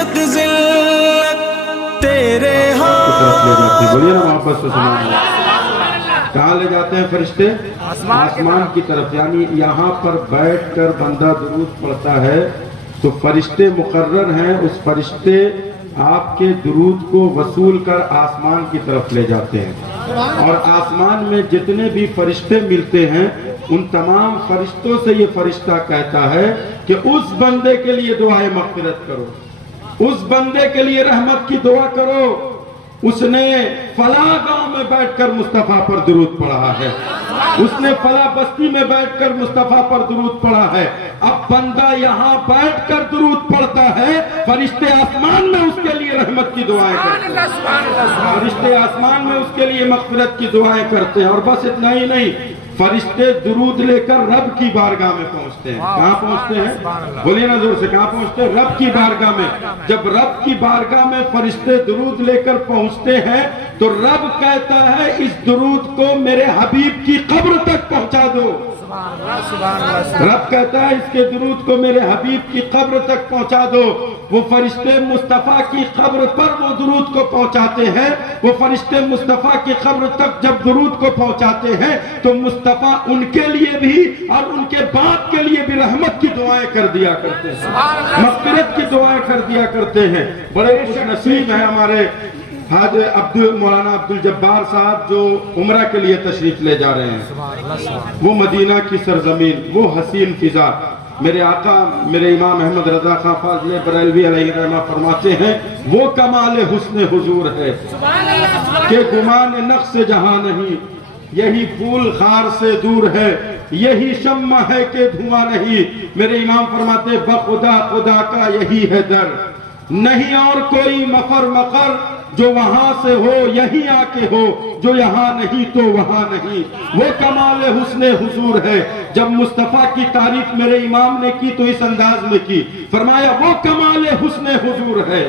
عزت ذلت تیرے ہاتھ. بولیے نا واپس سے سنا. کہاں لے جاتے ہیں فرشتے؟ آسمان کی طرف. یعنی یہاں پر بیٹھ کر بندہ درود پڑھتا ہے تو فرشتے مقرر ہیں، اس فرشتے آپ کے درود کو وصول کر آسمان کی طرف لے جاتے ہیں. اور آسمان میں جتنے بھی فرشتے ملتے ہیں ان تمام فرشتوں سے یہ فرشتہ کہتا ہے کہ اس بندے کے لیے دعائے مغفرت کرو، اس بندے کے لیے رحمت کی دعا کرو، اس نے فلاں گاؤں میں بیٹھ کر مصطفیٰ پر درود پڑھا ہے، اس نے فلاں بستی میں بیٹھ کر مصطفیٰ پر درود پڑھا ہے. اب بندہ یہاں بیٹھ کر درود پڑھتا ہے، فرشتے آسمان میں اس کے لیے رحمت کی دعائیں کرتے ہیں، فرشتے آسمان میں اس کے لیے مغفرت کی دعائیں کرتے ہیں. اور بس اتنا ہی نہیں، فرشتے درود لے کر رب کی بارگاہ میں پہنچتے ہیں. کہاں پہنچتے ہیں؟ بولیے نا زور سے، کہاں پہنچتے ہیں؟ رب کی بارگاہ میں. جب رب کی بارگاہ میں فرشتے درود لے کر پہنچتے ہیں تو رب کہتا ہے اس درود کو میرے حبیب کی قبر تک پہنچا دو. رب کہتا ہے اس کے درود کو میرے حبیب کی قبر تک پہنچا دو. وہ فرشتے مصطفیٰ کی قبر پر وہ درود کو پہنچاتے ہیں. وہ فرشتے مصطفیٰ کی قبر تک جب درود کو پہنچاتے ہیں تو مصطفیٰ ان کے لیے بھی اور ان کے باپ کے لیے بھی رحمت کی دعائیں کر دیا کرتے ہیں، مغفرت کی دعائیں کر دیا کرتے ہیں. بڑے خوش نصیب ہیں ہمارے حاج مولانا عبد الجبار صاحب جو عمرہ کے لیے تشریف لے جا رہے ہیں. وہ مدینہ کی سرزمین، وہ حسین فضا. میرے آقا میرے امام احمد رضا خان فاضل بریلوی علیہ رحمہ فرماتے ہیں وہ کمال حسن حضور ہے کہ گمان نقص جہاں نہیں، یہی پھول خار سے دور ہے، یہی شمع ہے کہ دھواں نہیں. میرے امام فرماتے بخدا خدا کا یہی ہے در، نہیں اور کوئی مفر مقر، جو وہاں سے ہو یہی آ کے ہو، جو یہاں نہیں تو وہاں نہیں. وہ کمال حسن حضور ہے. جب مصطفیٰ کی تعریف میرے امام نے کی تو اس انداز میں کی، فرمایا وہ کمال حسن حضور ہے.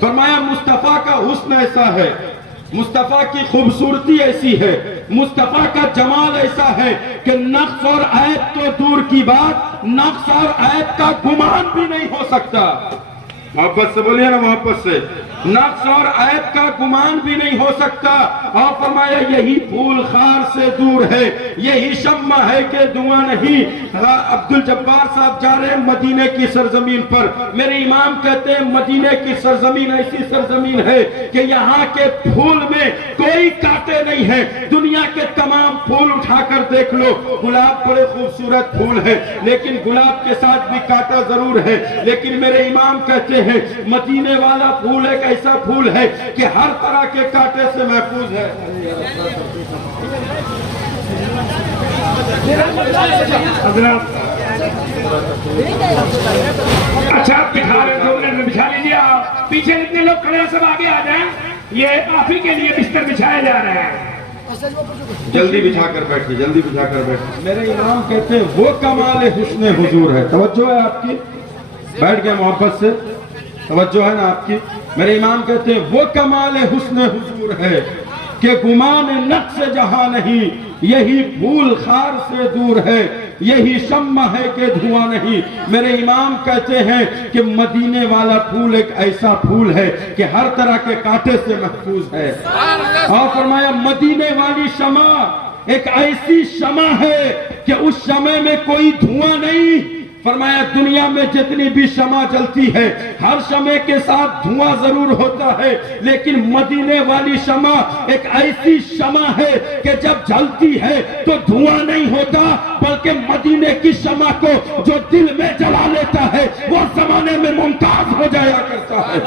فرمایا مصطفیٰ کا حسن ایسا ہے، مصطفیٰ کی خوبصورتی ایسی ہے، مصطفیٰ کا جمال ایسا ہے کہ نقص اور عیب تو دور کی بات، نقص اور عیب کا گمان بھی نہیں ہو سکتا. محبت سے بولیے نا، محبت سے. نقص اور عیب کا گمان بھی نہیں ہو سکتا. اور فرمایا یہی پھول خار سے دور ہے، یہی شمع ہے کہ دھواں نہیں. عبد الجبار صاحب جا رہے ہیں مدینے کی سرزمین پر. میرے امام کہتے ہیں مدینے کی سرزمین ایسی سرزمین ہے کہ یہاں کے پھول میں کوئی کانٹے نہیں ہیں. دنیا کے تمام پھول اٹھا کر دیکھ لو، گلاب بڑے خوبصورت پھول ہے لیکن گلاب کے ساتھ بھی کانٹا ضرور ہے. لیکن میرے امام کہتے ہیں مدینے والا پھول ایک ایسا پھول ہے کہ ہر طرح کے کانٹے سے محفوظ ہے. اچھا بٹھا رہے 2 منٹ میں بچھا لیجیے. پیچھے جتنے لوگ کھڑے ہیں سب آگے آ جائیں، یہ آپ ہی کے لیے بستر بچھائے جا رہے ہیں. جلدی بچھا کر بیٹھیے، جلدی بچھا کر بیٹھیے. میرے امام کہتے ہیں وہ کمال حسن حضور ہے. توجہ ہے آپ کی؟ بیٹھ گئے محبت سے؟ توجہ ہے نا آپ کی؟ میرے امام کہتے ہیں وہ کمال حسن حضور ہے کہ گمان نقص جہاں نہیں، یہی پھول خار سے دور ہے، یہی شمع ہے کہ دھواں نہیں. میرے امام کہتے ہیں کہ مدینے والا پھول ایک ایسا پھول ہے کہ ہر طرح کے کانٹے سے محفوظ ہے. اور فرمایا مدینے والی شمع ایک ایسی شمع ہے کہ اس شمع میں کوئی دھواں نہیں. فرمایا دنیا میں جتنی بھی شمع جلتی ہے ہر شمع کے ساتھ دھواں ضرور ہوتا ہے، لیکن مدینے والی شمع ایک ایسی شمع ہے کہ جب جلتی ہے تو دھواں نہیں ہوتا، بلکہ مدینے کی شمع کو جو دل میں جلا لیتا ہے وہ زمانے میں ممتاز ہو جایا کرتا ہے.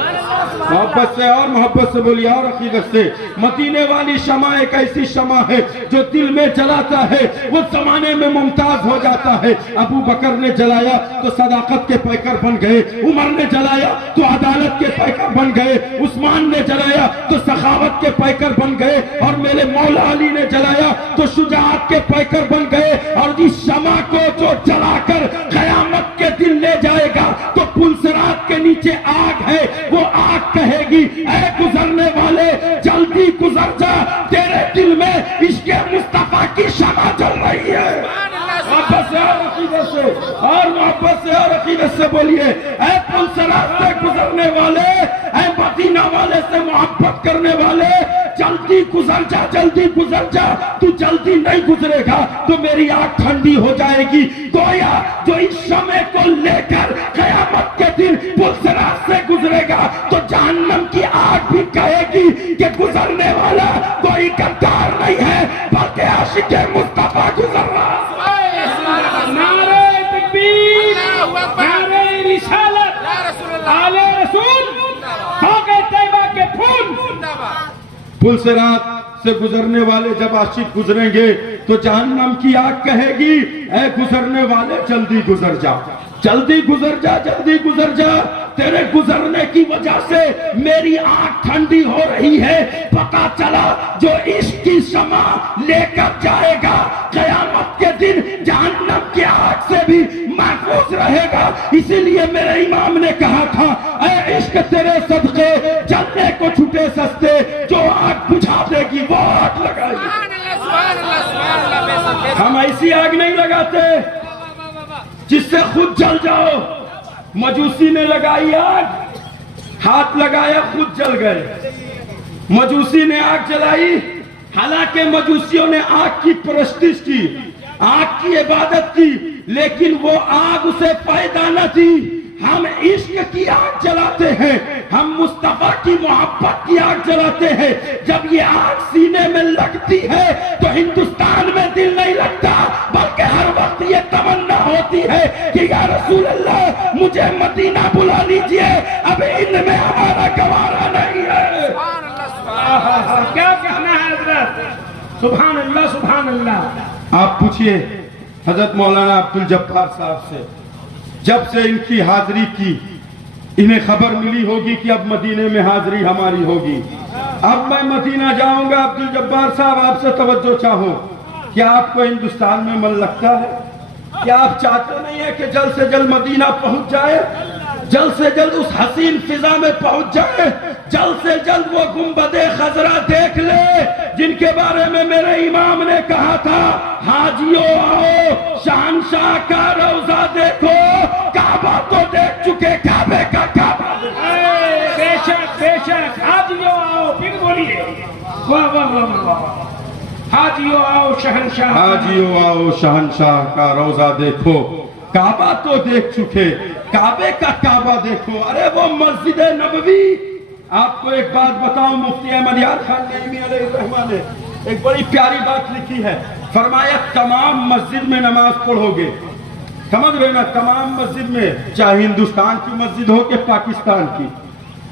محبت سے اور محبت سے بولیے اور عقیدت سے. مدینے والی شمع ایک ایسی شمع ہے جو دل میں جلاتا ہے وہ زمانے میں ممتاز ہو جاتا ہے. ابو بکر نے جلایا تو صداقت کے پیکر بن گئے، عمر نے جلایا تو عدالت کے پیکر بن گئے، عثمان نے جلایا تو سخاوت کے پیکر بن گئے، اور میرے مولا علی نے جلایا تو شجاعت کے پیکر بن گئے. اور اس شمع کو جو جلا کر قیامت کے دن لے جائے گا تو پل صراط کے نیچے آگ ہے، وہ آگ کہے گی اے گزرنے والے جلدی گزر جا، تیرے دل میں عشق مصطفیٰ کی شمع جل رہی ہے. محبت سے اور عقیدت سے اور محبت سے اور عقیدت سے بولیے اے پل صراط سے گزرنے والے، اے مدینہ والے سے محبت کرنے والے، جلدی گزر جا، جلدی گزر جا، تو جلدی نہیں گزرے گا تو میری آنکھ ٹھنڈی ہو جائے گی۔ گویا جو اس شمع کو لے کر قیامت کے دن پل صراط سے گزرے گا تو جہنم کی آگ بھی کہے گی کہ گزرنے والا کوئی غدار نہیں ہے بلکہ عاشق مصطفیٰ گزر رہا ہے۔ نعرہ تکبیر، نعرہ رسالت، آل رسول، باغ طیبہ کے پھول۔ پل صراط سے گزرنے والے جب عاشق گزریں گے تو جہنم کی آگ کہے گی اے گزرنے والے جلدی گزر جا، جلدی گزر جا، جلدی گزر جا، تیرے گزرنے کی وجہ سے میری آنکھ ٹھنڈی ہو رہی ہے۔ پتا چلا جو عشق کی شمع لے کر جائے گا قیامت کے دن جہنم کی آگ سے بھی محفوظ رہے گا۔ اسی لیے میرے امام نے کہا تھا اے عشق تیرے صدقے جلنے کو چھٹے سستے، جو آگ بجھا دے گی وہ آگ لگائے گی۔ ہم ایسی آگ نہیں لگاتے جس سے خود جل جاؤ۔ مجوسی نے لگائی آگ، ہاتھ لگایا خود جل گئے۔ مجوسی نے آگ جلائی، حالانکہ مجوسیوں نے آگ کی پرستش کی، آگ کی عبادت کی، لیکن وہ آگ اسے فائدہ نہ دی۔ ہم عشق کی آگ جلاتے ہیں، ہم مصطفیٰ کی محبت کی آگ جلاتے ہیں۔ جب یہ آگ سینے میں لگتی ہے تو ہندوستان میں دل نہیں لگتا، بلکہ ہر وقت یہ تمنا ہوتی ہے کہ یا رسول اللہ مجھے مدینہ بلا لیجئے، اب ان میں ہمارا گوارا نہیں ہے۔ کیا کہنا ہے حضرت؟ سبحان اللہ، سبحان اللہ۔ آپ پوچھئے حضرت مولانا عبدالجبار صاحب سے، جب سے ان کی حاضری کی انہیں خبر ملی ہوگی کہ اب مدینے میں حاضری ہماری ہوگی، اب میں مدینہ جاؤں گا۔ عبدالجبار صاحب آپ سے توجہ چاہوں، کیا آپ کو ہندوستان میں من لگتا ہے؟ کیا آپ چاہتے نہیں ہیں کہ جلد سے جلد مدینہ پہنچ جائے، جلد سے جلد اس حسین فضا میں پہنچ جائے، جلد سے جلد وہ گنبد خضرا دیکھ لے جن کے بارے میں میرے امام نے کہا تھا حاجیوں آؤ شہنشاہ کا روضہ دیکھو، کعبہ تو دیکھ چکے، کعبے کا کعبہ۔ بے شک، بے شک، حاجیوں آؤ، پھر بولیے واہ واہ واہ واہ۔ حاجیوں آؤ شہنشاہ، حاجیوں آؤ شہنشاہ کا روضہ دیکھو، کعبہ تو دیکھ چکے، کعبے کا کعبہ دیکھو۔ ارے وہ مسجد نبوی، آپ کو ایک بات بتاؤں، مفتی احمد یار خان نعیمی علیہ الرحمہ نے ایک بڑی پیاری بات لکھی ہے، فرمایا تمام مسجد میں نماز پڑھو گے، سمجھ رہے نا، تمام مسجد میں، چاہے ہندوستان کی مسجد ہو کہ پاکستان کی،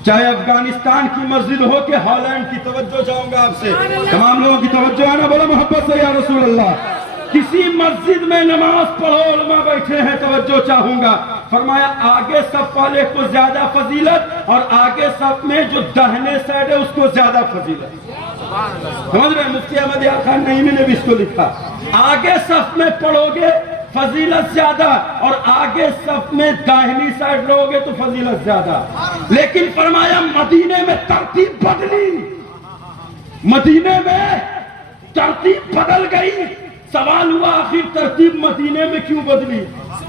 چاہے افغانستان کی مسجد ہو کہ ہالینڈ کی، توجہ چاہوں گا آپ سے، تمام لوگوں کی توجہ ہے نا، بڑا محبت سے یا رسول اللہ۔ کسی مسجد میں نماز پڑھو، علماء بیٹھے ہیں، توجہ چاہوں گا، فرمایا آگے صف والے کو زیادہ فضیلت اور آگے صف میں جو دہنے سائڈ ہے اس کو زیادہ فضیلت۔ سمجھ رہے ہیں، مفتی احمد یار خان نعیمی نے بھی اس کو لکھا، آگے صف میں پڑھو گے فضیلت زیادہ اور آگے صف میں داہنی سائڈ رہو گے تو فضیلت زیادہ۔ لیکن فرمایا مدینے میں ترتیب بدلی، مدینے میں ترتیب بدل گئی۔ سوال ہوا آخر ترتیب مدینے میں کیوں بدلی؟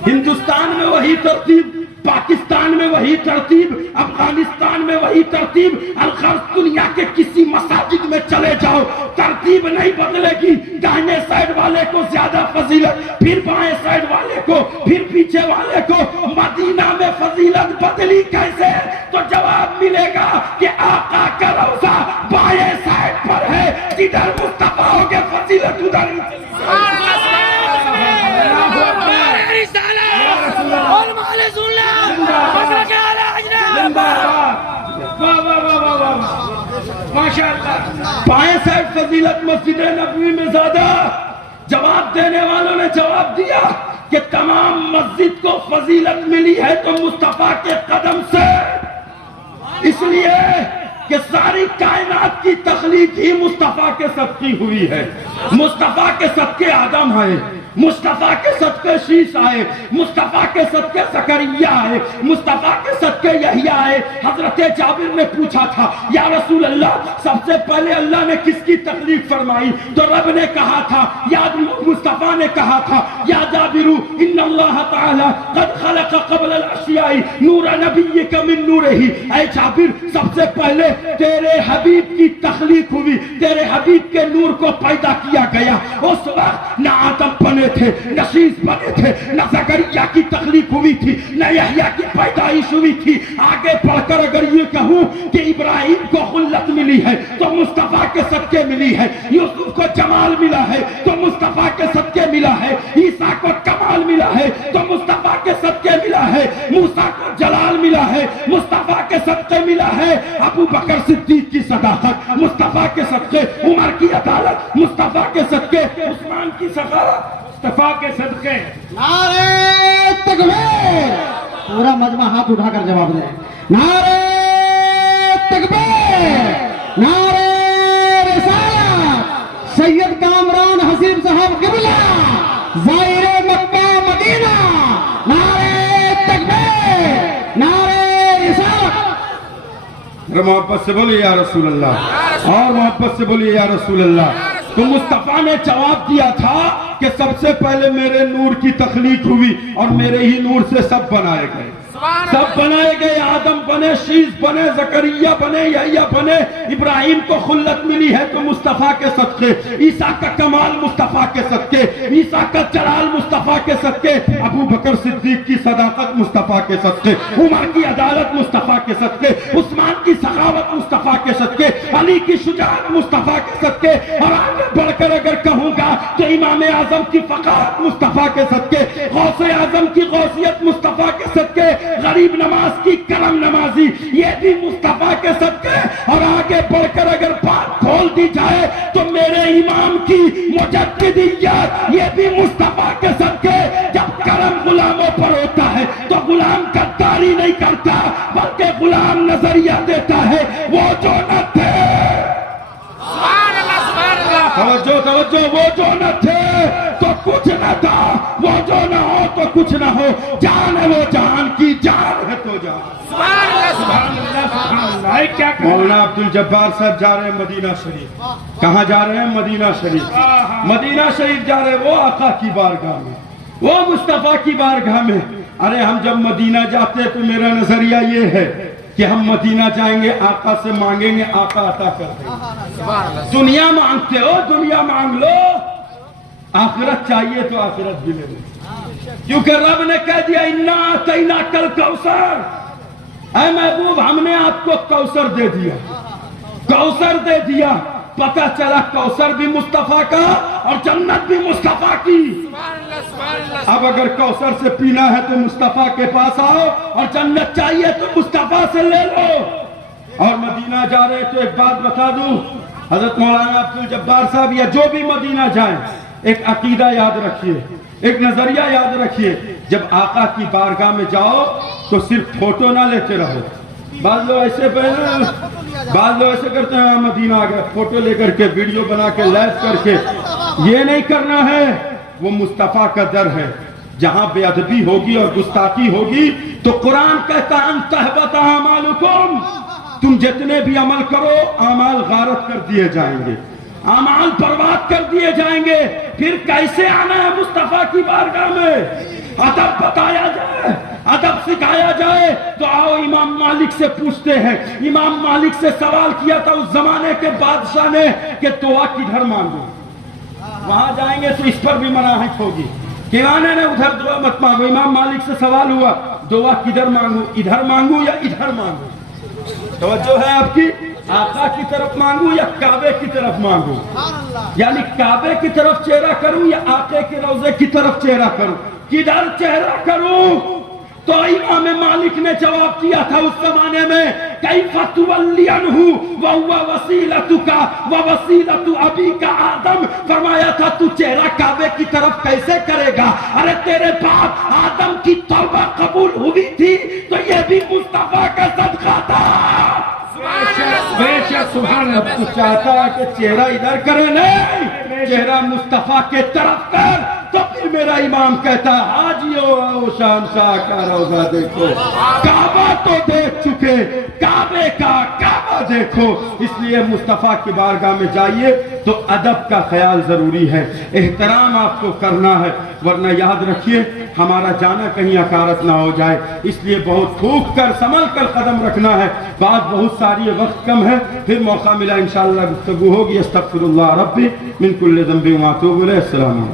ہندوستان میں وہی ترتیب، پاکستان میں وہی ترتیب، افغانستان میں وہی ترتیب، الغرض دنیا کے کسی مساجد میں چلے جاؤ ترتیب نہیں بدلے گی، دائیں سائڈ والے کو زیادہ فضیلت، پھر بائیں سائڈ والے کو، پھر پیچھے والے کو۔ مدینہ میں فضیلت بدلی کیسے؟ تو جواب ملے گا کہ آقا کا روضہ بائیں سائڈ پر ہے، جدھر مصطفیٰ ہوگے فضیلت ادھر ہی چلی۔ بائیں سائڈ فضیلت مسجد نبوی میں زیادہ۔ جواب دینے والوں نے جواب دیا کہ تمام مسجد کو فضیلت ملی ہے تو مصطفیٰ کے قدم سے، اس لیے کہ ساری کائنات کی تخلیق ہی مصطفیٰ کے صدقے ہوئی ہے، مصطفیٰ کے صدقے آدم ہے، مصطفیٰ کے صدقے شیش آئے، مصطفیٰ کے صدقے زکریا آئے، مصطفیٰ کے صدقے یحییٰ آئے۔ حضرت جابر نے پوچھا تھا یا رسول اللہ سب سے پہلے اللہ نے کس کی تخلیق فرمائی؟ تو رب نے کہا تھا یا مصطفیٰ نے کہا تھا یا جابر ان اللہ تعالی قد خلق قبل الاشیاء نور نبیک من نورہ۔ اے جابر سب سے پہلے تیرے حبیب کی تخلیق ہوئی، تیرے حبیب کے نور کو پیدا کیا گیا۔ اس وقت نہ آدم بنے تھے، نہ شیش بنے تھے، نہ زکریا کی تخلیق ہوئی تھی، نہ یحییٰ کی پیدائش ہوئی تھی۔ آگے پڑھ کر اگر یہ کہوں کہ ابراہیم کو خلت ملی ہے تو مصطفیٰ کے صدقے ملی ہے، یوسف کو جمال ملا ہے تو مصطفیٰ کے صدقے ملا ہے، عیسیٰ کو کمال ملا ہے تو مصطفیٰ کے صدقے ملا ہے، موسیٰ کو جلال ملا ہے مصطفیٰ کے صدقے ملا ہے، ابو بکر صدیق کی صداقت مصطفیٰ کے صدقے، عمر کی عدالت مصطفیٰ کے صدقے، عثمان کی سخاوت مصطفیٰ کے صدقے۔ نعرہ تکبیر! پورا مجمع ہاتھ اٹھا کر جواب دے۔ نعرہ تکبیر! نعرہ رسالت! سید کامران حسین صاحب قبلہ زائر مکہ مدینہ! نعرہ تکبیر! نعرہ رسالت! محبت سے بولیے یا رسول اللہ، اور محبت سے بولیے یا رسول اللہ۔ تو مصطفیٰ نے جواب دیا تھا کہ سب سے پہلے میرے نور کی تخلیق ہوئی اور میرے ہی نور سے سب بنائے گئے، سب بنائے گئے، آدم بنے، شیش بنے، زکریا بنے، یحییٰ بنے۔ ابراہیم کو خلت ملی ہے تو مصطفیٰ کے صدقے، عیسیٰ کا کمال مصطفیٰ کے صدقے، عیسیٰ کا جلال مصطفیٰ کے صدقے، ابو بکر صدیق کی صداقت مصطفیٰ کے صدقے، عمر کی عدالت مصطفیٰ کے صدقے، عثمان کی سخاوت مصطفیٰ کے صدقے، علی کی شجاعت مصطفیٰ کے صدقے، اور آگے بڑھ کر اگر کہوں گا تو امام اعظم کی فقاہت مصطفیٰ کے صدقے، غوث اعظم کی غوثیت مصطفیٰ کے صدقے، غریب نماز کی کرم نمازی یہ بھی مصطفیٰ کے صدقے، اور آگے بڑھ کر اگر بات کھول دی جائے تو میرے امام کی مجددیت یہ بھی مصطفیٰ کے صدقے۔ جب کرم غلاموں پر ہوتا ہے تو غلام غداری نہیں کرتا بلکہ غلام نظریہ دیتا ہے، وہ جو نہ تھے، توجہ توجہ، وہ جو نہ تھے تو کچھ نہ تھا، وہ جو نہ ہو تو کچھ نہ ہو، جان ہے وہ جہان کی، جان ہے تو جان۔ مولانا عبد الجبار صاحب جا رہے ہیں مدینہ شریف۔ کہاں جا رہے ہیں؟ مدینہ شریف۔ مدینہ شریف جا رہے ہیں، وہ آقا کی بارگاہ میں، وہ مصطفیٰ کی بارگاہ میں۔ ارے ہم جب مدینہ جاتے ہیں تو میرا نظریہ یہ ہے کہ ہم مدینہ جائیں گے، آقا سے مانگیں گے، آقا عطا کر دیں گے۔ دنیا مانگتے ہو، دنیا مانگ لو، آخرت چاہیے تو آخرت بھی لے لو، کیونکہ رب نے کہہ دیا اِنَّا أَعْطَيْنَاكَ الْكَوْثَرَ، اے محبوب ہم نے آپ کو کوثر دے دیا، کوثر دے دیا۔ پتہ چلا کوثر بھی مصطفیٰ کا اور جنت بھی مصطفیٰ کی۔ اب اگر کوثر سے پینا ہے تو مصطفیٰ کے پاس آؤ، اور جنت چاہیے تو مصطفیٰ سے لے لو۔ اور مدینہ جا رہے تو ایک بات بتا دوں، حضرت مولانا عبد الجبار صاحب یا جو بھی مدینہ جائیں، ایک عقیدہ یاد رکھیے، ایک نظریہ یاد رکھیے، جب آقا کی بارگاہ میں جاؤ تو صرف فوٹو نہ لیتے رہو۔ بعض لوگ ایسے پہلے، بعض لوگ ایسے کرتے ہیں مدینہ آ گئے، فوٹو لے کر کے، ویڈیو بنا کے، لائیو کر کے، یہ نہیں کرنا ہے۔ وہ مصطفیٰ کا در ہے، جہاں بے ادبی ہوگی اور گستاخی ہوگی تو قرآن کہتا ہے ان تحبط اعمالکم، تم جتنے بھی عمل کرو اعمال غارت کر دیے جائیں گے، اعمال برباد کر دیے جائیں گے۔ پھر کیسے آنا ہے مصطفیٰ کی بارگاہ میں؟ ادب بتایا جائے، ادب سکھایا جائے تو آؤ امام مالک سے پوچھتے ہیں۔ امام مالک سے سوال کیا تھا اس زمانے کے بادشاہ نے کہ دعا کدھر مانگو؟ وہاں جائیں گے تو اس پر بھی مناہج ہوگی کہ آنے نے ادھر دعا مت مانگو۔ امام مالک سے سوال ہوا دعا کدھر مانگو، ادھر مانگو یا ادھر مانگو؟ توجہ ہے آپ کی؟ آقا کی طرف مانگو یا کعبے کی طرف مانگو؟ یعنی کعبے کی طرف چہرہ کروں یا آقا کے روضے کی طرف چہرہ کروں؟ کدھر چہرہ کروں؟ تو امام مالک نے جواب دیا تھا اس زمانے میں کیف تولی عنہ وہو وسیلتک ووسیلت ابیک آدم، فرمایا تھا تو چہرہ کعبے کی طرف کیسے کرے گا؟ ارے تیرے باپ آدم کی توبہ قبول ہوئی تھی تو یہ بھی مصطفیٰ کا صدقہ تھا۔ سبحان اللہ۔ تو چاہتا ہے کہ چہرہ ادھر کرے، نہیں، چہرہ مصطفیٰ کے طرف کر، تو پھر پھر میرا امام کہتا ہے حاجیو شہنشاہ کا روضہ دیکھو، کعبہ تو دیکھ چکے، کعبے کا کعبہ دیکھو۔ اس لیے مصطفیٰ کی بارگاہ میں جائیے تو ادب کا خیال ضروری ہے، احترام آپ کو کرنا ہے، ورنہ یاد رکھیے ہمارا جانا کہیں حقارت نہ ہو جائے۔ اس لیے بہت پھونک کر سنبھل کر قدم رکھنا ہے۔ بات بہت ساری ہے، وقت کم ہے، پھر موقع ملا انشاءاللہ گفتگو ہوگی۔ استغفر اللہ ربی من کل ذنب و اتوب الیہ۔ السلام علیکم۔